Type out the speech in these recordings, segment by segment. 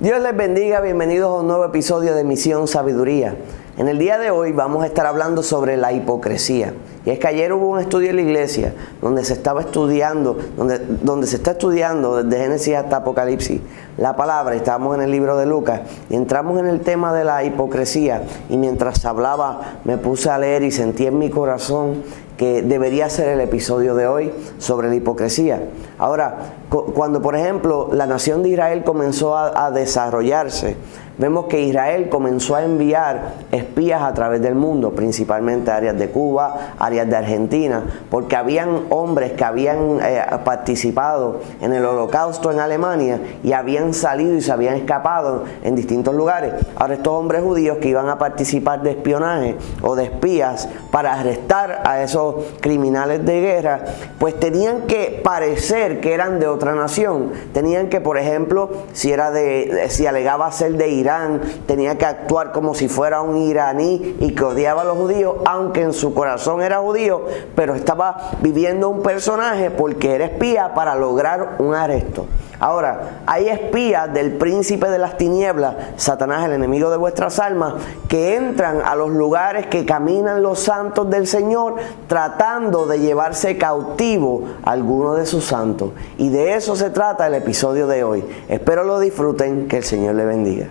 Dios les bendiga, bienvenidos a un nuevo episodio de Misión Sabiduría. En el día de hoy vamos a estar hablando sobre la hipocresía. Y es que ayer hubo un estudio en la iglesia donde se estaba estudiando, donde se está estudiando desde Génesis hasta Apocalipsis la palabra. Estábamos en el libro de Lucas y entramos en el tema de la hipocresía. Y mientras hablaba me puse a leer y sentí en mi corazón que debería ser el episodio de hoy sobre la hipocresía. Ahora, cuando por ejemplo la nación de Israel comenzó a desarrollarse, vemos que Israel comenzó a enviar espías a través del mundo, principalmente a áreas de Cuba, áreas de Argentina, porque habían hombres que habían participado en el Holocausto en Alemania y habían salido y se habían escapado en distintos lugares. Ahora estos hombres judíos que iban a participar de espionaje o de espías para arrestar a esos criminales de guerra, pues tenían que parecer que eran de otra nación. Tenían que, por ejemplo, si alegaba ser de Irán, tenía que actuar como si fuera un iraní y que odiaba a los judíos, aunque en su corazón era judío, pero estaba viviendo un personaje porque era espía para lograr un arresto. Ahora, hay espías del príncipe de las tinieblas, Satanás, el enemigo de vuestras almas, que entran a los lugares que caminan los santos del Señor, tratando de llevarse cautivo a alguno de sus santos. Y de eso se trata el episodio de hoy. Espero lo disfruten, que el Señor le bendiga.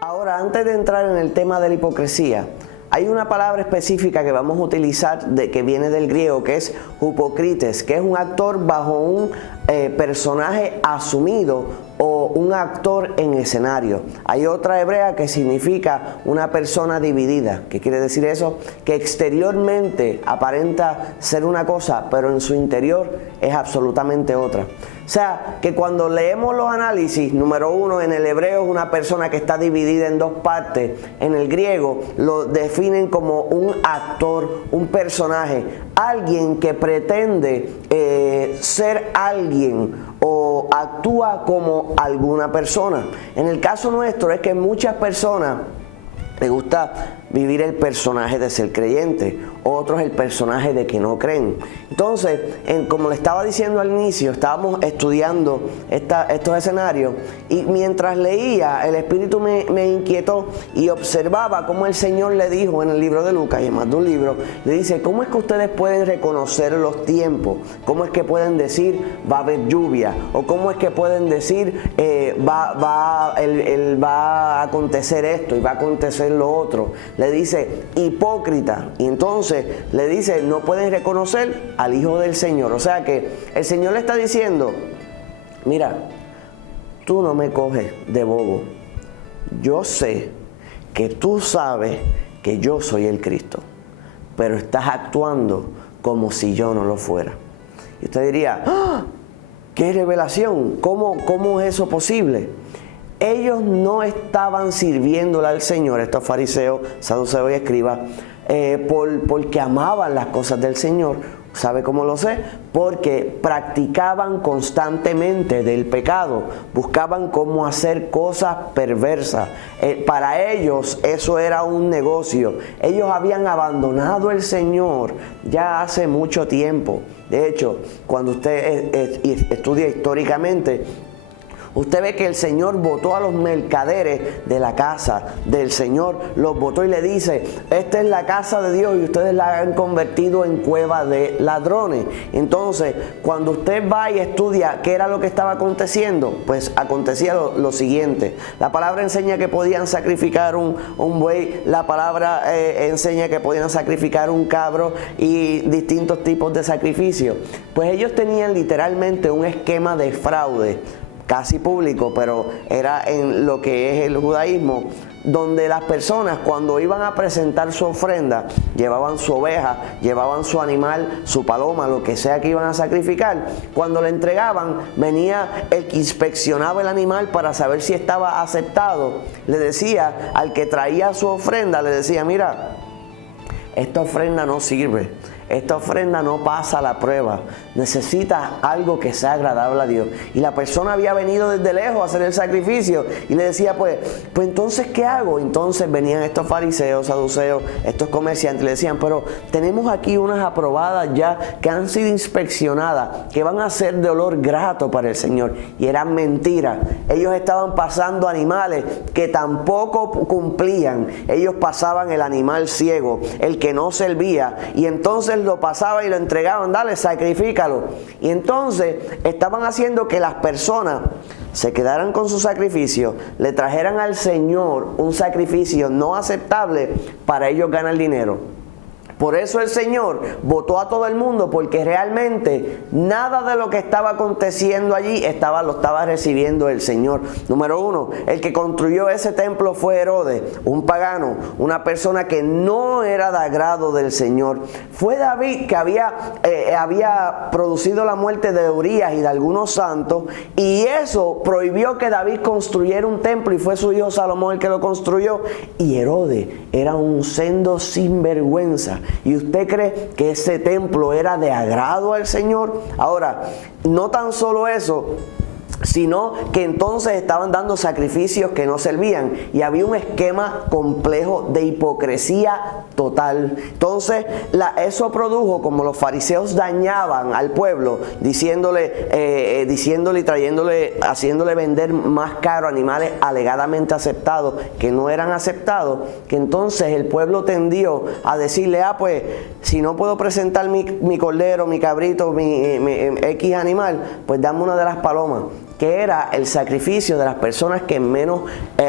Ahora, antes de entrar en el tema de la hipocresía, hay una palabra específica que vamos a utilizar que viene del griego, que es hupocrites, que es un actor bajo un personaje asumido o un actor en escenario. Hay otra hebrea que significa una persona dividida. ¿Qué quiere decir eso? Que exteriormente aparenta ser una cosa, pero en su interior es absolutamente otra. O sea, que cuando leemos los análisis, número uno, en el hebreo es una persona que está dividida en dos partes. En el griego lo definen como un actor, un personaje, alguien que pretende ser alguien o actúa como alguna persona. En el caso nuestro es que muchas personas les gusta vivir el personaje de ser creyente, otros el personaje de que no creen. Entonces, como le estaba diciendo al inicio, estábamos estudiando estos escenarios y mientras leía, el Espíritu me inquietó y observaba cómo el Señor le dijo en el libro de Lucas, y en más de un libro, le dice, ¿cómo es que ustedes pueden reconocer los tiempos? ¿Cómo es que pueden decir, va a haber lluvia? ¿O cómo es que pueden decir, va a acontecer esto y va a acontecer lo otro? Le dice, hipócrita. Y entonces le dice, no pueden reconocer al Hijo del Señor. O sea que el Señor le está diciendo, mira, tú no me coges de bobo. Yo sé que tú sabes que yo soy el Cristo, pero estás actuando como si yo no lo fuera. Y usted diría, ¡ah! ¡Qué revelación! ¿Cómo es eso posible? Ellos no estaban sirviéndole al Señor, estos fariseos, saduceos y escribas, porque amaban las cosas del Señor. ¿Sabe cómo lo sé? Porque practicaban constantemente del pecado, buscaban cómo hacer cosas perversas. Para ellos eso era un negocio. Ellos habían abandonado el Señor ya hace mucho tiempo. De hecho, cuando usted estudia históricamente, usted ve que el Señor botó a los mercaderes de la casa del Señor, los botó y le dice, esta es la casa de Dios y ustedes la han convertido en cueva de ladrones. Entonces, cuando usted va y estudia qué era lo que estaba aconteciendo, pues acontecía lo siguiente. La palabra enseña que podían sacrificar un buey, la palabra enseña que podían sacrificar un cabro y distintos tipos de sacrificios. Pues ellos tenían literalmente un esquema de fraude, casi público, pero era en lo que es el judaísmo, donde las personas cuando iban a presentar su ofrenda, llevaban su oveja, llevaban su animal, su paloma, lo que sea que iban a sacrificar. Cuando le entregaban, venía el que inspeccionaba el animal para saber si estaba aceptado. Le decía al que traía su ofrenda, le decía, mira, esta ofrenda no sirve. esta ofrenda no pasa la prueba, necesita algo que sea agradable a Dios. Y la persona había venido desde lejos a hacer el sacrificio y le decía, pues entonces, ¿qué hago? Entonces venían estos fariseos, saduceos, estos comerciantes y le decían, pero tenemos aquí unas aprobadas ya que han sido inspeccionadas, que van a ser de olor grato para el Señor. Y eran mentiras. Ellos estaban pasando animales que tampoco cumplían. Ellos pasaban el animal ciego, el que no servía, y entonces lo pasaban y lo entregaban, dale, sacrifícalo. Y entonces estaban haciendo que las personas se quedaran con su sacrificio, le trajeran al Señor un sacrificio no aceptable para ellos ganar dinero. Por eso el Señor votó a todo el mundo, porque realmente nada de lo que estaba aconteciendo allí lo estaba recibiendo el Señor. Número uno, el que construyó ese templo fue Herodes, un pagano, una persona que no era de agrado del Señor. Fue David que había producido la muerte de Urías y de algunos santos, y eso prohibió que David construyera un templo, y fue su hijo Salomón el que lo construyó. Y Herodes era un sendo sinvergüenza. ¿Y usted cree que ese templo era de agrado al Señor? Ahora, no tan solo eso, sino que entonces estaban dando sacrificios que no servían, y había un esquema complejo de hipocresía total. Entonces eso produjo, como los fariseos dañaban al pueblo, diciéndole y haciéndole vender más caro animales alegadamente aceptados que no eran aceptados, que entonces el pueblo tendió a decirle, pues si no puedo presentar mi cordero, mi cabrito, mi X animal, pues dame una de las palomas, que era el sacrificio de las personas que menos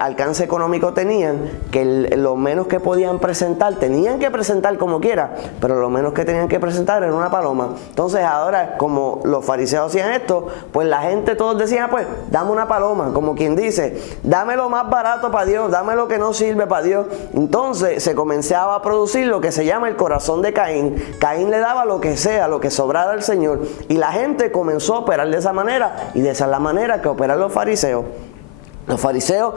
alcance económico tenían, que lo menos que podían presentar, tenían que presentar como quiera, pero lo menos que tenían que presentar era una paloma. Entonces ahora, como los fariseos hacían esto, pues la gente todos decían, pues dame una paloma, como quien dice, dame lo más barato para Dios, dame lo que no sirve para Dios. Entonces se comenzaba a producir lo que se llama el corazón de Caín. Caín le daba lo que sea, lo que sobrara al Señor, y la gente comenzó a operar de esa manera, y de esa manera que operan los fariseos. Los fariseos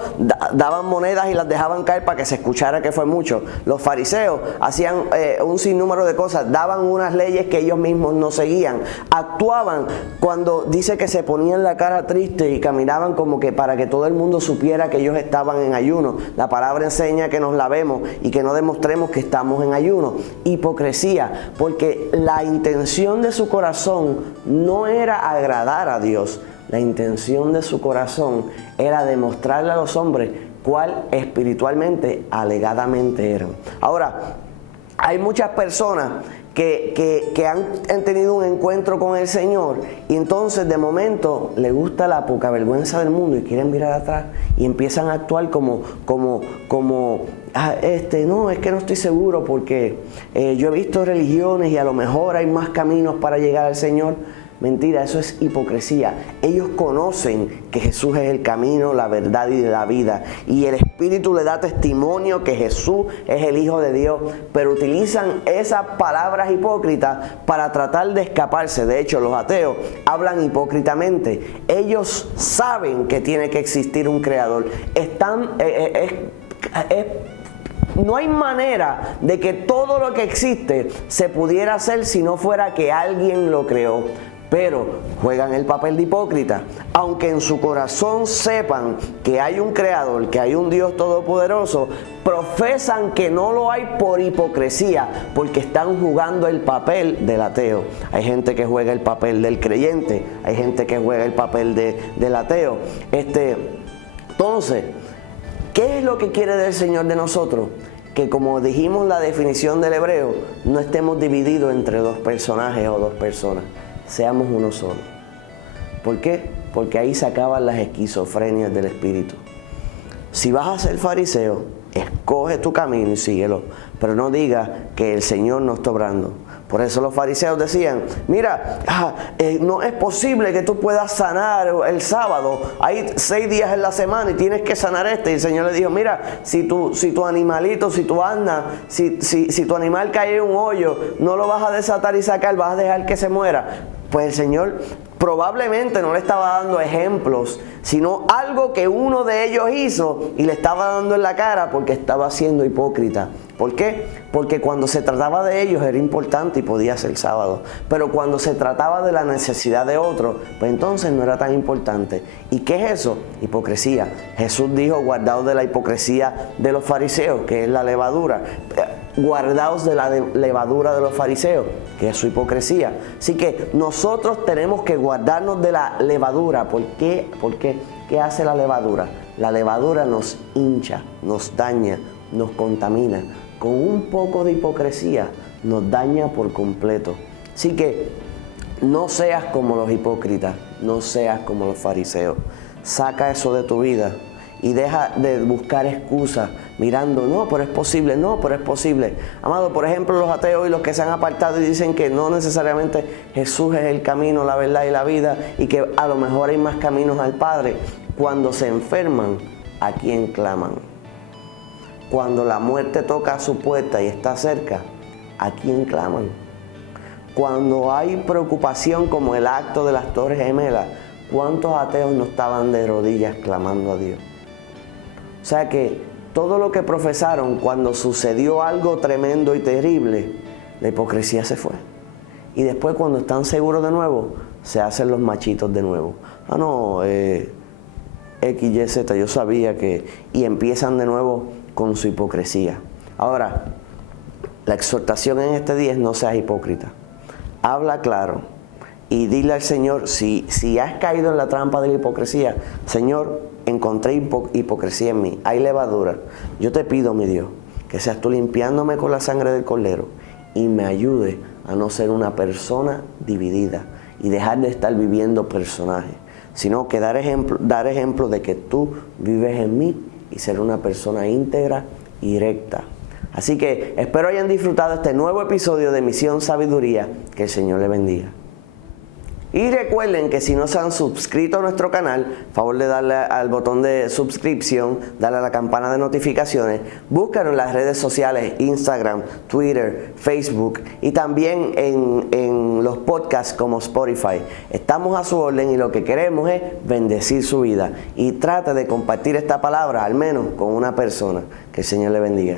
daban monedas y las dejaban caer para que se escuchara que fue mucho. Los fariseos hacían un sinnúmero de cosas, daban unas leyes que ellos mismos no seguían. Actuaban cuando dice que se ponían la cara triste y caminaban como que para que todo el mundo supiera que ellos estaban en ayuno. La palabra enseña que nos lavemos y que no demostremos que estamos en ayuno. Hipocresía, porque la intención de su corazón no era agradar a Dios. La intención de su corazón era demostrarle a los hombres cuál espiritualmente, alegadamente eran. Ahora, hay muchas personas que han tenido un encuentro con el Señor, y entonces de momento les gusta la poca vergüenza del mundo y quieren mirar atrás y empiezan a actuar como no, es que no estoy seguro porque yo he visto religiones y a lo mejor hay más caminos para llegar al Señor. Mentira, eso es hipocresía. Ellos conocen que Jesús es el camino, la verdad y la vida, y el Espíritu le da testimonio que Jesús es el Hijo de Dios, pero utilizan esas palabras hipócritas para tratar de escaparse. De hecho, los ateos hablan hipócritamente. Ellos saben que tiene que existir un creador. No hay manera de que todo lo que existe se pudiera hacer si no fuera que alguien lo creó. Pero juegan el papel de hipócrita, aunque en su corazón sepan que hay un creador, que hay un Dios todopoderoso, profesan que no lo hay por hipocresía, porque están jugando el papel del ateo. Hay gente que juega el papel del creyente, hay gente que juega el papel del ateo. Entonces, ¿qué es lo que quiere del Señor de nosotros? Que, como dijimos la definición del hebreo, no estemos divididos entre dos personajes o dos personas. Seamos uno solo. ¿Por qué? Porque ahí se acaban las esquizofrenias del espíritu. Si vas a ser fariseo, escoge tu camino y síguelo, pero no digas que el Señor no está obrando. Por eso los fariseos decían, mira, no es posible que tú puedas sanar el sábado, hay 6 días en la semana y tienes que sanar Y el Señor le dijo, mira, si tu animalito, si tu asna, si tu animal cae en un hoyo, no lo vas a desatar y sacar, vas a dejar que se muera. Pues el Señor probablemente no le estaba dando ejemplos, sino algo que uno de ellos hizo y le estaba dando en la cara porque estaba siendo hipócrita. ¿Por qué? Porque cuando se trataba de ellos era importante y podía ser sábado. Pero cuando se trataba de la necesidad de otros, pues entonces no era tan importante. ¿Y qué es eso? Hipocresía. Jesús dijo, guardaos de la hipocresía de los fariseos, que es la levadura. Guardaos de la levadura de los fariseos, que es su hipocresía. Así que nosotros tenemos que guardarnos de la levadura. ¿Por qué? Porque ¿qué hace la levadura? La levadura nos hincha, nos daña, nos contamina. Con un poco de hipocresía nos daña por completo. Así que no seas como los hipócritas, no seas como los fariseos. Saca eso de tu vida y deja de buscar excusas mirando, no, pero es posible, no, pero es posible. Amado, por ejemplo, los ateos y los que se han apartado y dicen que no necesariamente Jesús es el camino, la verdad y la vida y que a lo mejor hay más caminos al Padre. Cuando se enferman, ¿a quién claman? Cuando la muerte toca a su puerta y está cerca, ¿a quién claman? Cuando hay preocupación como el acto de las Torres Gemelas, ¿cuántos ateos no estaban de rodillas clamando a Dios? O sea que todo lo que profesaron cuando sucedió algo tremendo y terrible, la hipocresía se fue. Y después cuando están seguros de nuevo, se hacen los machitos de nuevo. Ah, no, X, Y, Z, yo sabía que... Y empiezan de nuevo con su hipocresía. Ahora, la exhortación en este día es no seas hipócrita. Habla claro y dile al Señor, si has caído en la trampa de la hipocresía, Señor, encontré hipocresía en mí, hay levadura. Yo te pido, mi Dios, que seas tú limpiándome con la sangre del Cordero y me ayude a no ser una persona dividida y dejar de estar viviendo personajes, sino que dar ejemplo de que tú vives en mí y ser una persona íntegra y recta. Así que espero hayan disfrutado este nuevo episodio de Misión Sabiduría. Que el Señor le bendiga. Y recuerden que si no se han suscrito a nuestro canal, favor de darle al botón de suscripción, darle a la campana de notificaciones, búscanos en las redes sociales, Instagram, Twitter, Facebook y también en los podcasts como Spotify. Estamos a su orden y lo que queremos es bendecir su vida. Y trate de compartir esta palabra al menos con una persona. Que el Señor le bendiga.